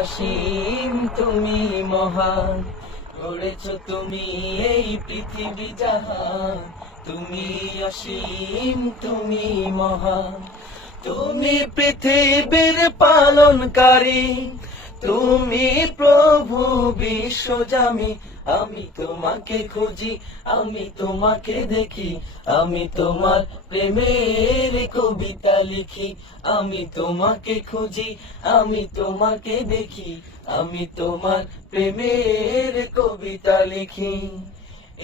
অসীম, তুমি মহান, গড়েছ তুমি এই পৃথিবী জাহান। তুমি অসীম, তুমি মহান, তুমি পৃথিবীর পালনকারী, তুমি প্রভু বিশ্বজামি। আমি তোমাকে খুঁজি, আমি তোমাকে দেখি, আমি তোমার প্রেমের কবিতা লিখি। আমি তোমাকে খুঁজি, আমি তোমাকে দেখি, আমি তোমার প্রেমের কবিতা লিখি।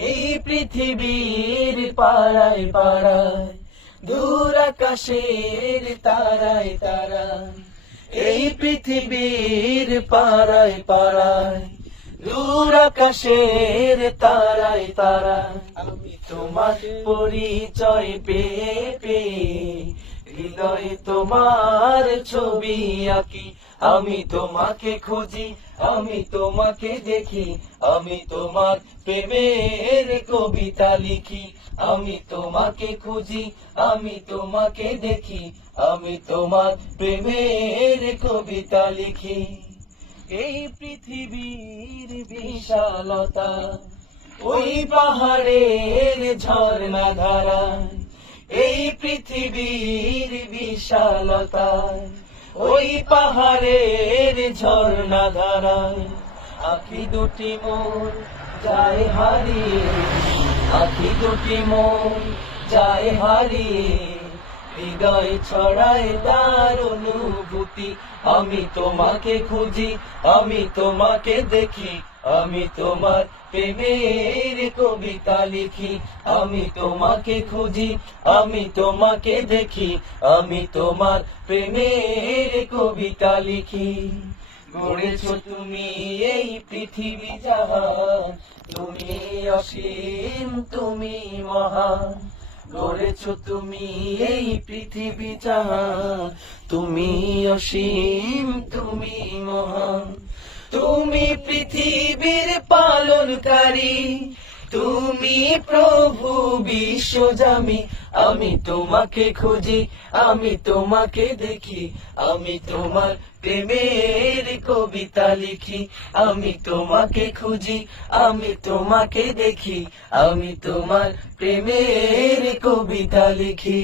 এই পৃথিবীর পাড়ায় পাড়ায়, দূর আকাশের তারায় তারায়, এই পৃথিবীর পাড়ায় পাড়ায়, দূর আকাশের তারায় তারায়, আমি তোমার পরিচয় পেয়ে পেয়ে হৃদয়ে তোমার ছবি আঁকি। আমি তোমাকে খুঁজি, আমি তোমাকে দেখি, আমি তোমার প্রেমের কবিতা লিখি। আমি তোমাকে খুঁজি, আমি তোমাকে দেখি, আমি তোমার প্রেমের কবিতা লিখি। এই পৃথিবীর বিশালতা, ওই পাহাড়ের ঝর্ণা ধারা, এই পৃথিবীর বিশালতা, ওই পাহাড়ের ঝর্ণা ধারা, আখি দুটি মোর যায় হারিয়ে, আখি দুটি মোর যায় হারিয়ে, হৃদয় ছড়ায় তার অনুভূতি। আমি তোমাকে খুঁজি, আমি তোমাকে দেখি, আমি তোমার প্রেমের কবিতা লিখি। আমি তোমাকে খুঁজি, আমি তোমাকে দেখি, আমি তোমার প্রেমের কবিতা লিখি। গড়েছ তুমি এই পৃথিবী জাহান, তুমি অসীম, তুমি মহান, গড়েছ তুমি এই পৃথিবী জাহান। তুমি অসীম, তুমি মহান, তুমি পৃথিবীর পালনকারী, তুমি প্রভু বিশ্বজামি। আমি তোমাকে খুঁজি, আমি তোমাকে দেখি, আমি তোমার প্রেমের কবিতা লিখি। আমি তোমাকে খুঁজি, আমি তোমাকে দেখি, আমি তোমার প্রেমের কবিতা লিখি।